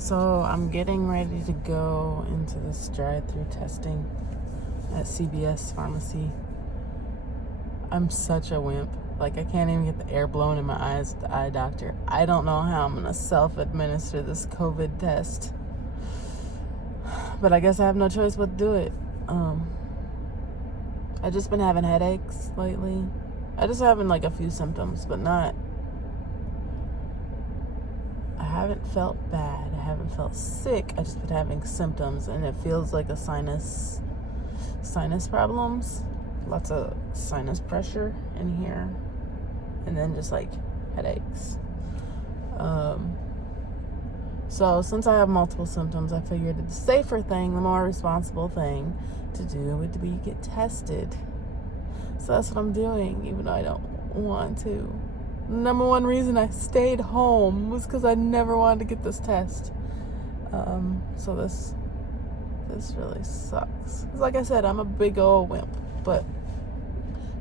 So I'm getting ready to go into this drive-through testing at CVS Pharmacy. I'm such a wimp. Like, I can't even get the air blown in my eyes with the eye doctor. I don't know how I'm going to self-administer this COVID test. But I guess I have no choice but to do it. I've just been having headaches lately. I just having like a few symptoms, but not... I haven't felt bad. I haven't felt sick. I just been having symptoms, and it feels like a sinus problems. Lots of sinus pressure in here, and then just like headaches. So since I have multiple symptoms, I figured the safer thing, the more responsible thing to do would be get tested. So that's what I'm doing, even though I don't want to. The number one reason I stayed home was because I never wanted to get this test. So this really sucks. 'Cause like I said, I'm a big old wimp, but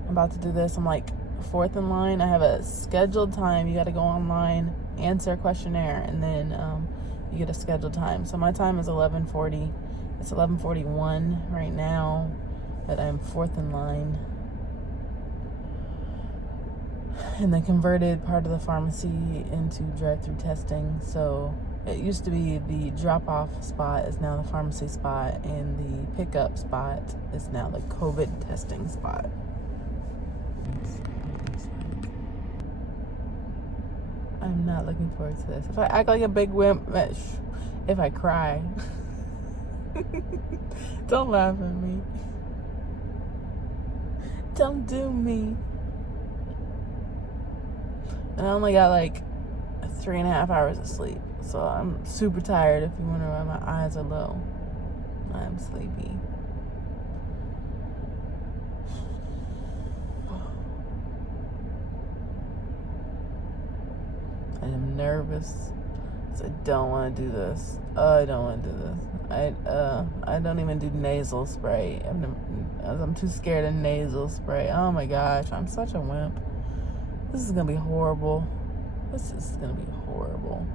I'm about to do this. I'm like fourth in line. I have a scheduled time. You got to go online, answer a questionnaire, and then you get a scheduled time. So my time is 11:40. It's 11:41 right now, but I'm fourth in line. And they converted part of the pharmacy into drive-through testing. So it used to be the drop-off spot is now the pharmacy spot, and the pickup spot is now the COVID testing spot. I'm not looking forward to this. If I act like a big wimp, if I cry, don't laugh at me. Don't do me. And I only got like 3.5 hours of sleep. So I'm super tired. If you wonder why my eyes are low, I'm sleepy. I am nervous. So I don't want to do this. I don't want to do this. I don't even do nasal spray. I'm too scared of nasal spray. Oh my gosh, I'm such a wimp. This is gonna be horrible. This is gonna be horrible.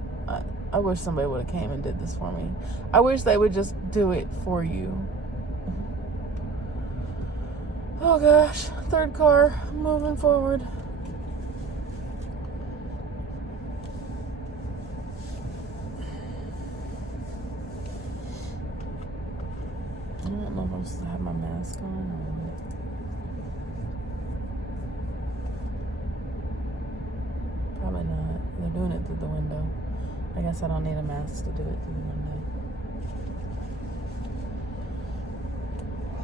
I wish somebody would have came and did this for me. I wish they would just do it for you. Oh gosh, third car, moving forward. I don't know if I'm supposed to have my mask on or what. Probably not. They're doing it through the window. I guess I don't need a mask to do it through the window.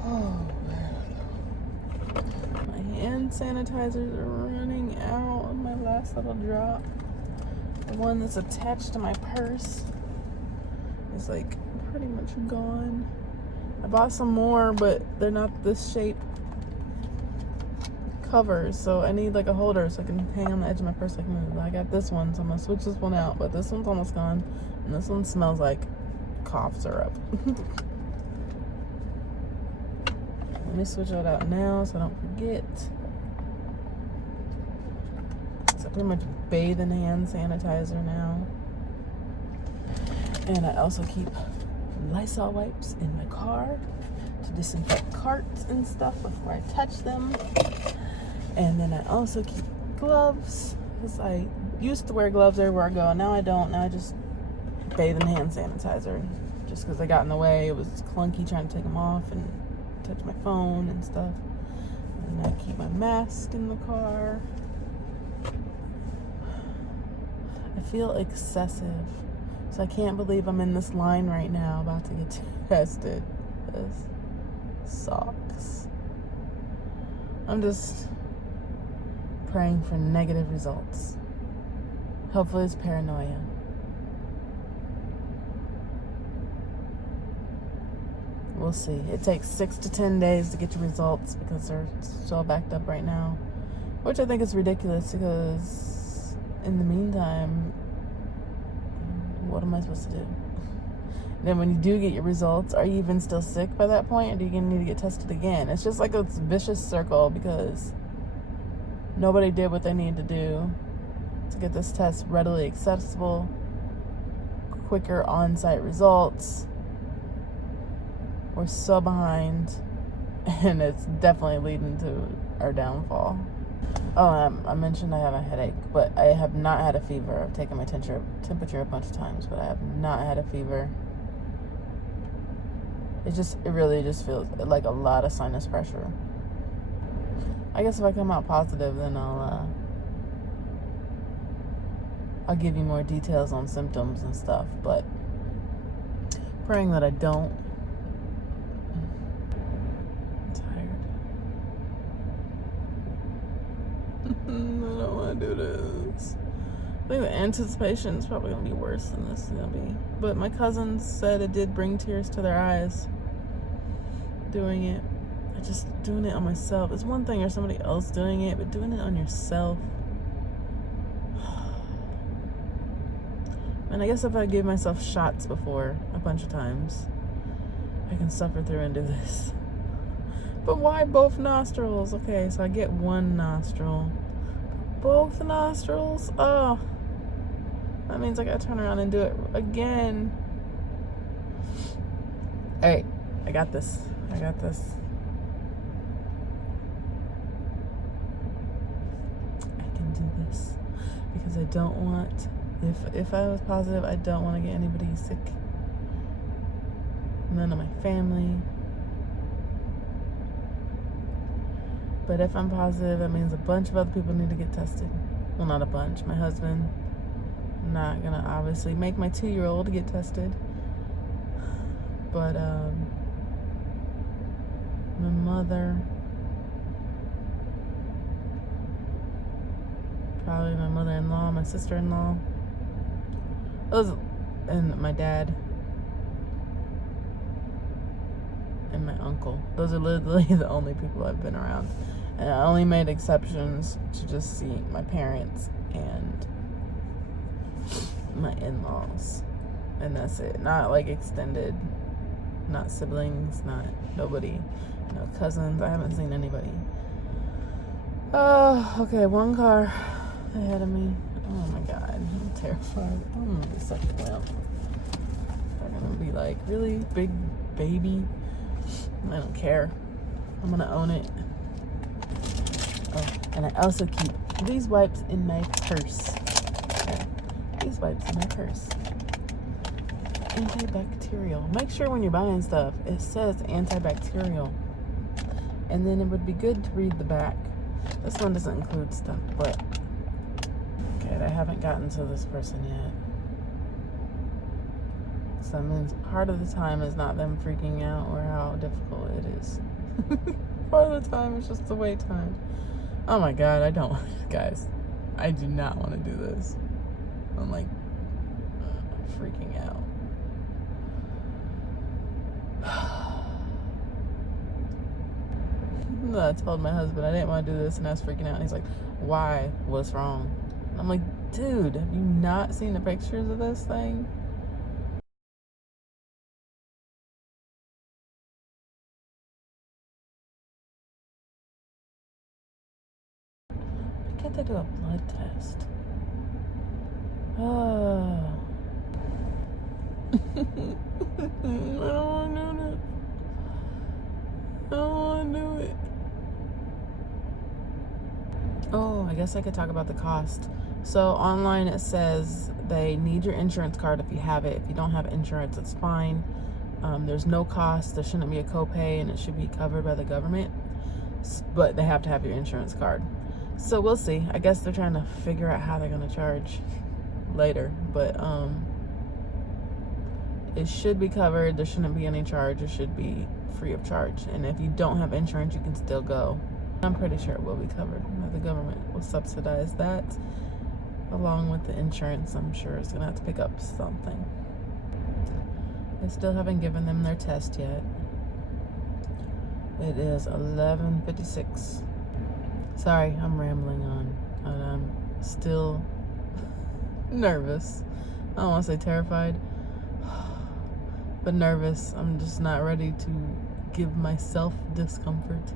Oh, my hand sanitizers are running out of my last little drop. The one that's attached to my purse is like pretty much gone. I bought some more, but they're not this shape covers, so I need like a holder so I can hang on the edge of my purse like move. I got this one, so I'm gonna switch this one out, but this one's almost gone, and this one smells like cough syrup. Let me switch it out now so I don't forget. So I pretty much bathe in hand sanitizer now, and I also keep Lysol wipes in my car to disinfect carts and stuff before I touch them. And then I also keep gloves, because I used to wear gloves everywhere I go. Now I don't. Now I just bathe in hand sanitizer, just because I got in the way. It was clunky trying to take them off and touch my phone and stuff. And I keep my mask in the car. I feel excessive, so I can't believe I'm in this line right now about to get tested. This sucks. I'm just praying for negative results. Hopefully it's paranoia. We'll see. It takes 6 to 10 days to get your results because they're so backed up right now, which I think is ridiculous, because in the meantime, what am I supposed to do? Then when you do get your results, are you even still sick by that point, or do you need to get tested again? It's just like a vicious circle, because nobody did what they needed to do to get this test readily accessible, quicker on-site results. We're so behind, and it's definitely leading to our downfall. Oh, I mentioned I have a headache, but I have not had a fever. I've taken my temperature a bunch of times, but I have not had a fever. It really just feels like a lot of sinus pressure. I guess if I come out positive, then I'll give you more details on symptoms and stuff, but praying that I don't. I'm tired. I don't want to do this. I think the anticipation is probably going to be worse than this is going to be. But my cousins said it did bring tears to their eyes doing it. Just doing it on myself. It's one thing or somebody else doing it, but doing it on yourself. And I guess if I give myself shots before a bunch of times, I can suffer through and do this. But why both nostrils? Okay, so I get one nostril. Both nostrils? Oh. That means I gotta turn around and do it again. Alright, I got this. I can do this. Because I don't want, if I was positive, I don't want to get anybody sick. None of my family. But if I'm positive, that means a bunch of other people need to get tested. Well, not a bunch. My husband, I'm not gonna obviously make my 2-year-old get tested. But my mother, probably my mother-in-law, my sister-in-law, and my dad, and my uncle. Those are literally the only people I've been around. And I only made exceptions to just see my parents and my in-laws. And that's it. Not like extended, not siblings, not nobody, no cousins. I haven't seen anybody. Oh, okay, one car ahead of me. Oh my God, I'm terrified. I'm gonna be such a wimp. They're gonna be like, really, big baby? I don't care. I'm gonna own it. Oh, and I also keep these wipes in my purse. Okay. These wipes in my purse. Antibacterial. Make sure when you're buying stuff, it says antibacterial. And then it would be good to read the back. This one doesn't include stuff, but okay, I haven't gotten to this person yet. So that means part of the time is not them freaking out or how difficult it is. Part of the time it's just the wait time. Oh my God, I don't, guys, I do not want to do this. I'm like freaking out. I told my husband I didn't want to do this and I was freaking out. And he's like, why? What's wrong? And I'm like, dude, have you not seen the pictures of this thing? Why can't they do a blood test? Oh. I don't want to do this. I don't want to do it. Oh, I guess I could talk about the cost. So online it says they need your insurance card if you have it. If you don't have insurance, it's fine. There's no cost. There shouldn't be a copay, and it should be covered by the government. But they have to have your insurance card. So we'll see. I guess they're trying to figure out how they're going to charge later. But it should be covered. There shouldn't be any charge. It should be free of charge. And if you don't have insurance, you can still go. I'm pretty sure it will be covered. The government will subsidize that. Along with the insurance, I'm sure it's going to have to pick up something. I still haven't given them their test yet. It is 11:56. Sorry, I'm rambling on. And I'm still nervous. I don't want to say terrified, but nervous. I'm just not ready to give myself discomfort.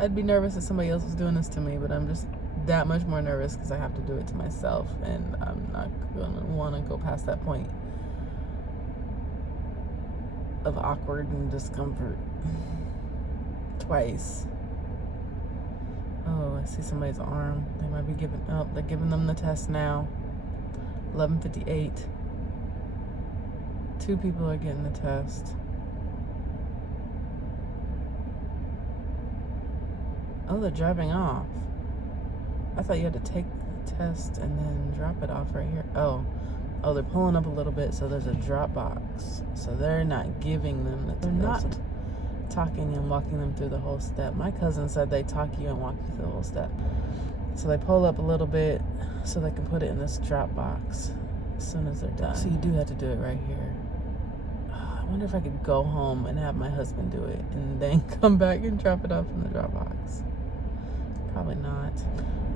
I'd be nervous if somebody else was doing this to me, but I'm just that much more nervous because I have to do it to myself, and I'm not going to want to go past that point of awkward and discomfort. Twice. Oh, I see somebody's arm. They might be they're giving them the test now. 11:58. 2 people are getting the test. Oh, they're driving off. I thought you had to take the test and then drop it off right here. Oh, they're pulling up a little bit, so there's a drop box. So they're not giving them the test. They're not talking and walking them through the whole step. My cousin said they talk you and walk you through the whole step. So they pull up a little bit so they can put it in this drop box as soon as they're done. So you do have to do it right here. I wonder if I could go home and have my husband do it and then come back and drop it off in the drop box. Probably not.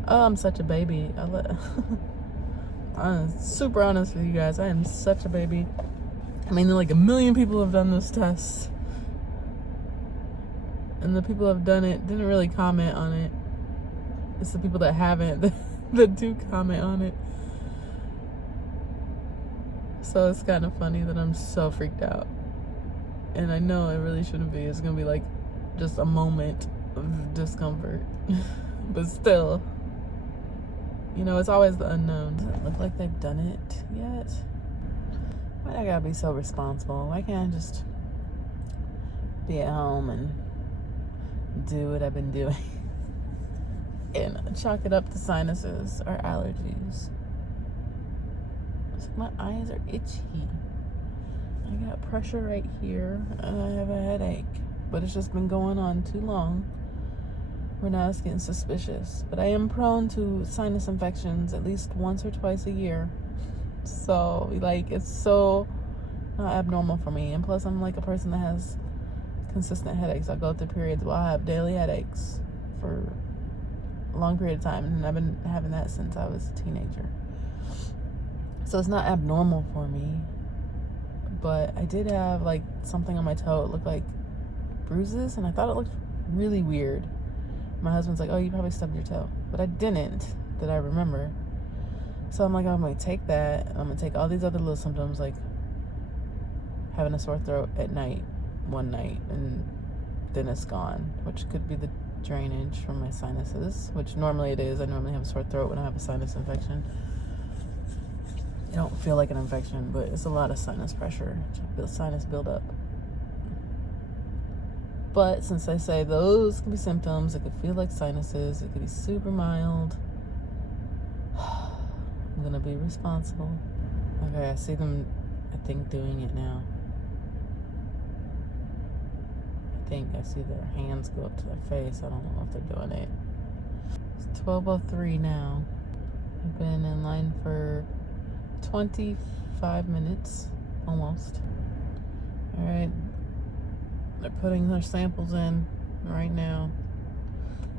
Oh, I'm such a baby. I'm super honest with you guys. I am such a baby. I mean, like 1 million people have done this test. And the people who have done it didn't really comment on it. It's the people that haven't that do comment on it. So it's kind of funny that I'm so freaked out. And I know it really shouldn't be. It's going to be like just a moment of discomfort. But still, you know, it's always the unknown. Does it look like they've done it yet? Why do I gotta be so responsible? Why can't I just be at home and do what I've been doing and chalk it up to sinuses or allergies? It's like my eyes are itchy. I got pressure right here and I have a headache, but it's just been going on too long. We're now it's getting suspicious, but I am prone to sinus infections at least once or twice a year. So like, it's so not abnormal for me. And plus I'm like a person that has consistent headaches. I go through periods where I have daily headaches for a long period of time, and I've been having that since I was a teenager. So it's not abnormal for me, but I did have like something on my toe. It looked like bruises, and I thought it looked really weird. My husband's like, oh, you probably stubbed your toe. But I didn't, that I remember. So I'm like, I'm going to take that. I'm going to take all these other little symptoms, like having a sore throat at night, one night, and then it's gone, which could be the drainage from my sinuses, which normally it is. I normally have a sore throat when I have a sinus infection. I don't feel like an infection, but it's a lot of sinus pressure, sinus buildup. But since they say those could be symptoms, it could feel like sinuses, it could be super mild, I'm going to be responsible. Okay, I see them, I think, doing it now. I think I see their hands go up to their face. I don't know if they're doing it. It's 12:03 now. I've been in line for 25 minutes, almost. All right. They're putting their samples in right now.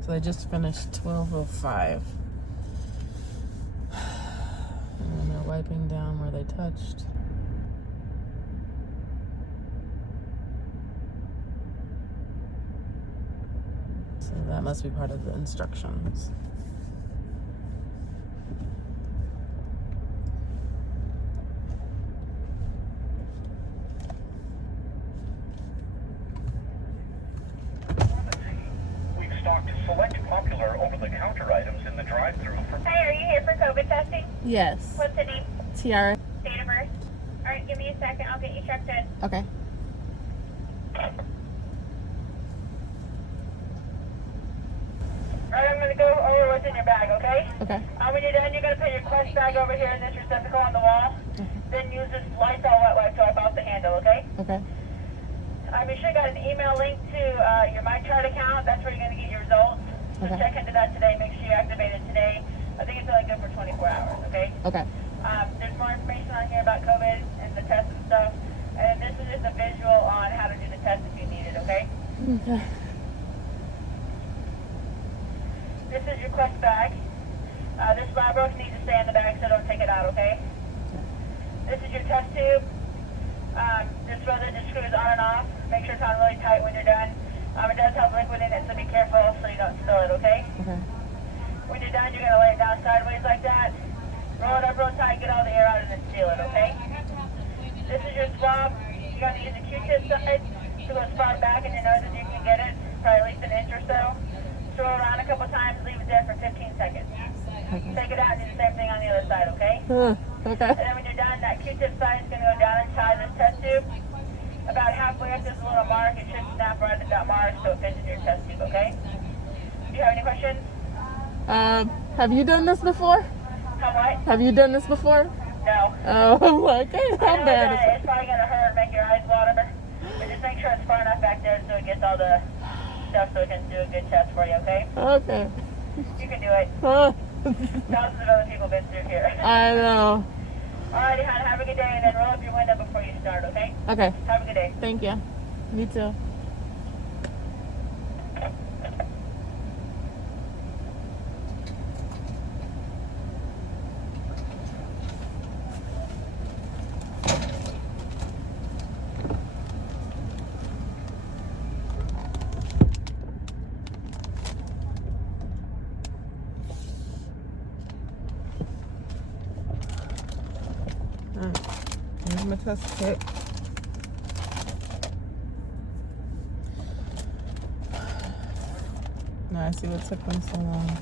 So they just finished 12:05. And they're wiping down where they touched. So that must be part of the instructions. Select popular over-the-counter items in the drive-thru. Hi, are you here for COVID testing? Yes. What's the name? Tiara. Date of birth? All right, give me a second. I'll get you checked in. Okay. All right, I'm going to go over what's in your bag, okay? Okay. When you're done, you're going to put your quest bag over here in this receptacle on the wall. Then use this Lysol wet wipe to wipe out the handle, okay? Okay. Make sure you got an email link to your MyChart account. That's where you're going to get your results. So Okay. check into that today. Make sure you activate it today. I think it's only good for 24 hours, okay? Okay. There's more information on here about COVID and the tests and stuff. And this is just a visual on how to do the test if you need it, okay? Okay. This is your quest bag. This lab rope needs to stay in the bag, so don't take it out, okay? This is your test tube. This further just screws on and off. Make sure it's on really tight when you're done. It does have liquid in it, so be careful so you don't spill it, okay? Okay. When you're done, you're going to lay it down sideways like that. Roll it up real tight, get all the air out, and then seal it, okay? This is your swab. You going to use a Q-tip side to go as far back in your nose as you can get it, probably at least an inch or so. Swirl around a couple times, leave it there for 15 seconds. Okay. Take it out and do the same thing on the other side, okay? Okay. And then when you're done, that Q-tip side is going to go down inside this test tube. About halfway up, there's a little mark. It should snap right at that mark so it fits in your test tube, okay? Do you have any questions? Have you done this before? How what? Have you done this before? No. Oh, I'm like, hey, how I know bad is that it? it's probably going to hurt and make your eyes water. But just make sure it's far enough back there so it gets all the stuff so it can do a good test for you, okay? Okay. You can do it. Thousands of other people have been through here. I know. Alrighty, hon, have a good day, and then roll up your window before you start, okay? Okay. Have a good day. Thank you. Me too. Here's my test kit. Now I see what took them so long.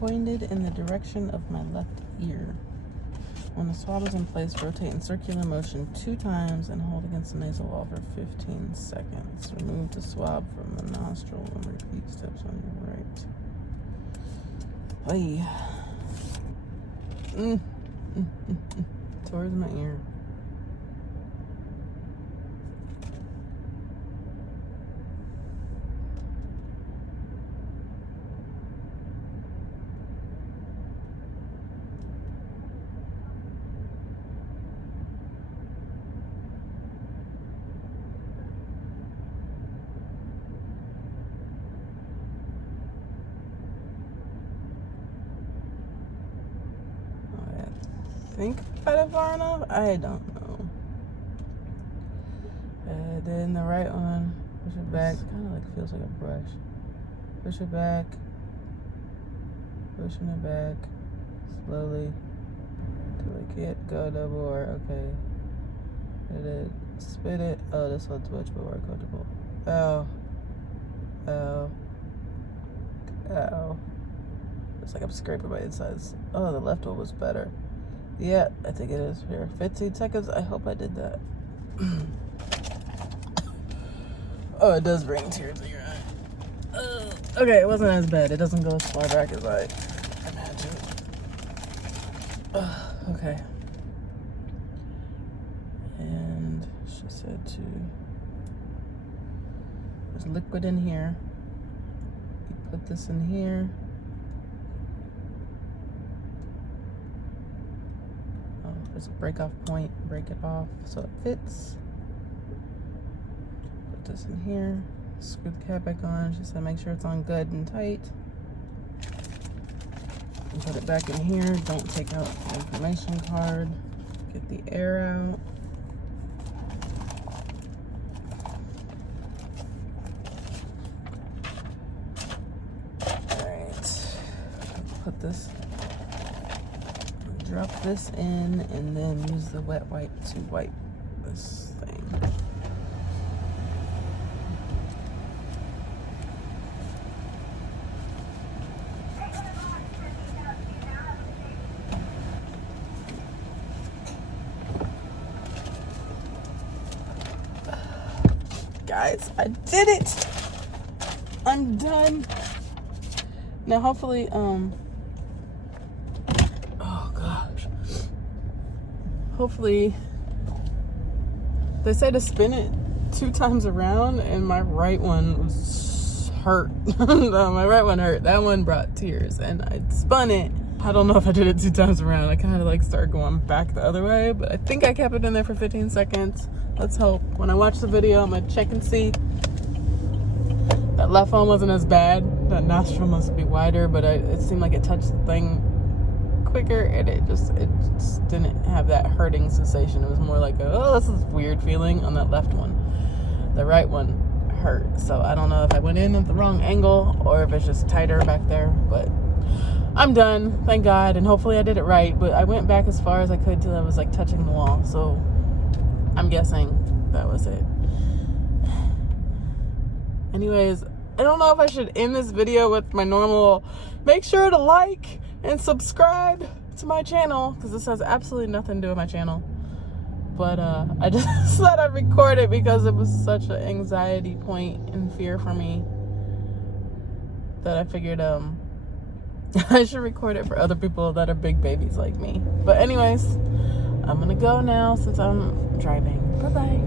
Pointed in the direction of my left ear. When the swab is in place, rotate in circular motion 2 times and hold against the nasal wall for 15 seconds. Remove the swab from the nostril and repeat steps on your right. Oy. Towards my ear. I think I got it far enough. I don't know. Then the right one, push it back. It kind of like feels like a brush. Push it back. Pushing it back slowly till it can't go no more. Okay. And then spit it. Oh, this one's much more comfortable. Ow. Ow. Ow. It's like I'm scraping my insides. Oh, the left one was better. Yeah, I think it is here. 15 seconds. I hope I did that. Oh, it does bring tears to your eye. Okay, it wasn't as bad. It doesn't go as far back as I imagined. Okay. And she said there's liquid in here. You put this in here. There's a break off point, break it off so it fits. Put this in here, screw the cap back on. She said make sure it's on good and tight. And put it back in here. Don't take out the information card. Get the air out. Alright, put this. Drop this in and then use the wet wipe to wipe this thing. guys, I did it. I'm done. Now hopefully, oh gosh. Hopefully, they say to spin it 2 times around, and my right one was hurt. No, my right one hurt. That one brought tears, and I spun it. I don't know if I did it 2 times around. I kind of like started going back the other way, but I think I kept it in there for 15 seconds. Let's hope. When I watch the video, I'm gonna check and see. That left one wasn't as bad. That nostril must be wider, but it seemed like it touched the thing quicker, and it just didn't have that hurting sensation. It was more like this is a weird feeling on that left one. The right one hurt, so I don't know if I went in at the wrong angle or if it's just tighter back there, but I'm done, thank God, and hopefully I did it right. But I went back as far as I could till I was like touching the wall, so I'm guessing that was it. Anyways, I don't know if I should end this video with my normal make sure to like and subscribe to my channel, because this has absolutely nothing to do with my channel. But I just thought I'd record it because it was such an anxiety point and fear for me that I figured I should record it for other people that are big babies like me. But anyways, I'm gonna go now since I'm driving. Bye-bye.